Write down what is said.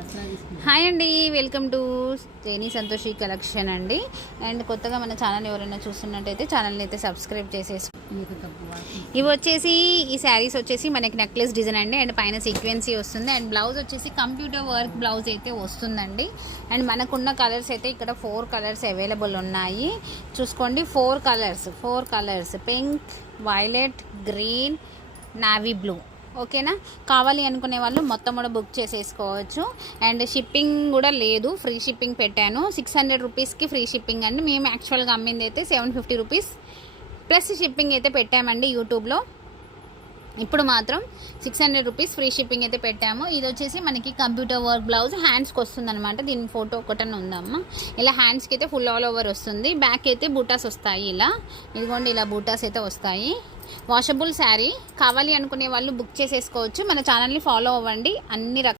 Hi అండి, welcome to Jenny Santoshi collection అండి. And కొత్తగా మన ఛానల్ ఎవరైనా చూస్తున్నట్టయితే ఛానల్ని అయితే సబ్స్క్రైబ్ చేసేసి. ఇవి వచ్చేసి ఈ శారీస్ వచ్చేసి మనకి నెక్లెస్ డిజైన్ అండి. అండ్ పైన సీక్వెన్సీ వస్తుంది. అండ్ బ్లౌజ్ వచ్చేసి కంప్యూటర్ వర్క్ బ్లౌజ్ అయితే వస్తుందండి. అండ్ మనకున్న కలర్స్ అయితే ఇక్కడ 4 కలర్స్ అవైలబుల్ ఉన్నాయి. చూసుకోండి, 4 colours pink, violet, green, navy blue. ఓకేనా? కావాలి అనుకునే వాళ్ళు మొత్తం కూడా బుక్ చేసేసుకోవచ్చు. అండ్ షిప్పింగ్ కూడా లేదు, ఫ్రీ షిప్పింగ్ పెట్టాను. 600 రూపీస్కి ఫ్రీ షిప్పింగ్ అండి. మేము యాక్చువల్గా అమ్మింది అయితే 750 రూపీస్ ప్లస్ షిప్పింగ్ అయితే పెట్టామండి యూట్యూబ్లో. ఇప్పుడు మాత్రం 600 రూపీస్ ఫ్రీ షిప్పింగ్ అయితే పెట్టాము. ఇది వచ్చేసి మనకి కంప్యూటర్ వర్క్ బ్లౌజ్ హ్యాండ్స్కి వస్తుంది అనమాట. దీని ఫోటో ఒకటనే ఉందమ్మా. ఇలా హ్యాండ్స్కి అయితే ఫుల్ ఆల్ ఓవర్ వస్తుంది. బ్యాక్ అయితే బూటాస్ వస్తాయి. ఇలా ఇదిగోండి, ఇలా బూటాస్ అయితే వస్తాయి. వాషబుల్ శారీ. కావాలి అనుకునే వాళ్ళు బుక్ చేసేసుకోవచ్చు. మన ఛానల్ని ఫాలో అవ్వండి. అన్ని